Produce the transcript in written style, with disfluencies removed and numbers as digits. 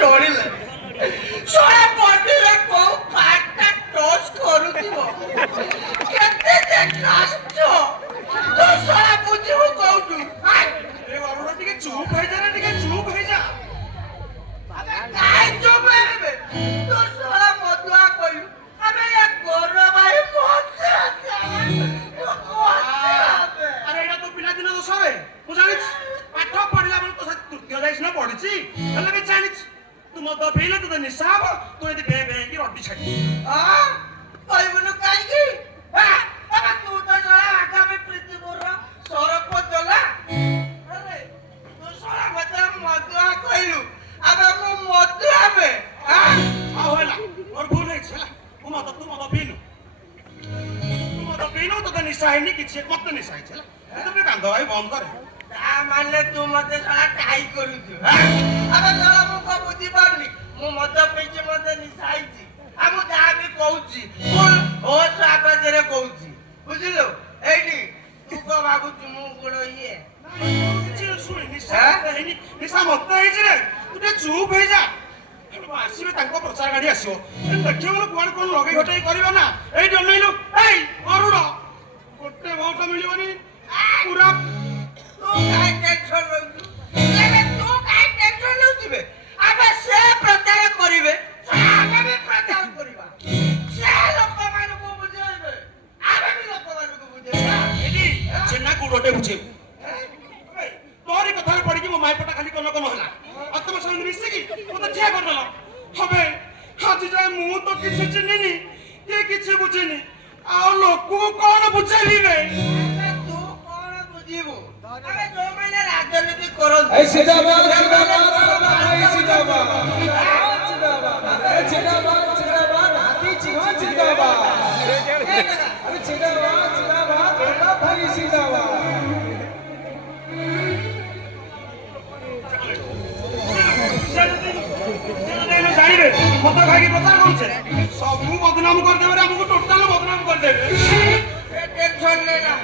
ଚଳିଲା ଶଳା ବଡିରେ କୋଉ ପାର୍ଟଟା ଟଚ୍ କରୁଥିବ କେତେ ଯେ କଷ୍ଟ ତୁ ଶଳା ବୁଝିବୁ କୋଉଠୁ ଏ ଅରୁଣ ଟିକେ ଚୁପ୍ ହେଇଯା ରେ, ଟିକେ ଚୁପ୍ ହେଇଯା। ଆମେ କାଇଁ ଚୁପ୍ ହେବେ ତୁ ଶଳା ମଦୁଆ କହିବୁ ଆମେ ଏ ଗୋର ଭାଇ ମତେ ଆରେ ଏଇଟା ତୋ ପିଲାଦିନ ଦୋଷ ରେ ମୁଁ ଜାଣିଛି। ପାଠ ପଢିଲା ବେଳେ ତୋ ସାଥେ ତୃତୀୟ ଯାଇ ସିନା ପଢିଛି ହେଲେ ବି ଜାଣିଛି ତୁ ମଦ ପିଇଲେ ତୋତେ ନିଶା ହବ, ତୁ ଏମିତି ଭେ ଭେ ହେଇକି ରଡି ଛାଡିବୁ। କହିବୁନୁ କାହିଁକି ତୁ ତ ଶଳା ଆଗାମୀ ପ୍ରୀତିପୁରର ସରପଞ୍ଚ ନା ଆରେ ତୁ ଶଳା ମତେ ମଦୁଆ କହିଲୁ ଆମେ ମୁଁ ମଦୁଆ ଆମେ ଆଉ ହେଲା ମୋର ଭୁଲ ହେଇଛି ହେଲା। ତୁ ମଦ ପିଇଲୁ, ତୋତେ ନିଶା ହେଇନି କିଛି, ମତେ ନିଶା ହେଇଛି ହେଲା। ତୁ କାନ୍ଦ ଭାଇ ବନ୍ଦ କରେ। ତା ମାନେ ତୁ ମତେ ଶଳା ଟାଇ କରୁଛୁ ଆରେ ଶଳା ମୁଁ କଣ ବୁଝିପାରୁନି ମୁଁ ମଦ ପିଇଛି ମତେ ନିଶା ହେଇଛି ମୁଁ ଯାହା ବି କହୁଛି ଫୁଲ୍ ହୋସ୍ ଆବାଜରେ କହୁଛି ବୁଝିଲୁ। ଏଇଠି ତୁ କଣ ଭାବୁଛୁ ମୁଁ ଗୁଣ ଇଏ କିଛି ଶୁଣି ନିଶା ହେଇନି, ନିଶା ମତେ ହେଇଛି ରେ। ତୁ ଟିକେ ଚୁପ୍ ହେଇଯା। ଆସିବେ ତାଙ୍କ ପ୍ରଚାର ଗାଡି ଆସିବ, ଦେଖିବ କୁଆଡେ କଣ ଲଗେଇ ଘଟେଇ କରିବ ନା। ଏଇଠି ଅନେଇଲୁ, ଏଇ ଅରୁଣ ଗୋଟେ ଭୋଟ ମିଳିବନି ପୁରା। ତୁ କାଇଁ ଟେନସନ ନଉଛୁ ତୁ କାଇଁ ଟେନସନ ନଉଛୁ ଆମେ ସେ ପ୍ରଚାର କରିବେ ଆମେ ବି ପ୍ରଚାର କରିବା ସେ ଲୋକମାନଙ୍କୁ ବୁଝେଇବେ ଆମେ ବି ଲୋକମାନଙ୍କୁ ବୁଝେଇବା। ଏଠି ଛେନା ଗୁଡଟେ ବୁଝେଇବୁ। ତୋରି କଥାରେ ପଡିକି ମୋ ମାଇପଟା ଖାଲି କନ କନ ହେଲା ଆଉ ତମ ସାଙ୍ଗରେ ମିଶିକି ମତେ ଠିଆ କରିଦେଲ। હવે ଆଜି ଯାଏ ମୁଁ ତ କିଛି ଚିହ୍ନିନି କି କିଛି ବୁଝିନି, ଆଉ ଲୋକକୁ କଣ ବୁଝେଇବେ? ତୁ କଣ ବୁଝିବୁ ଆମେ ଯୋଉମାନେ ରାଜନୀତି କରନ୍ତି जिंदाबाद जिंदाबाद भाई जिंदाबाद जिंदाबाद जिंदाबाद हाथी सिंह जिंदाबाद अरे जिंदाबाद जिंदाबाद भाई जिंदाबाद ଜାଣିବେ ମଦ ଖାଇକି ପ୍ରଚାର କରୁଛେ ସବୁ ବଦନାମ କରିଦେବେ, ଆମକୁ ଟୋଟାଲ ବଦନାମ କରିଦେବେ। ଟେନସନ ନେଲା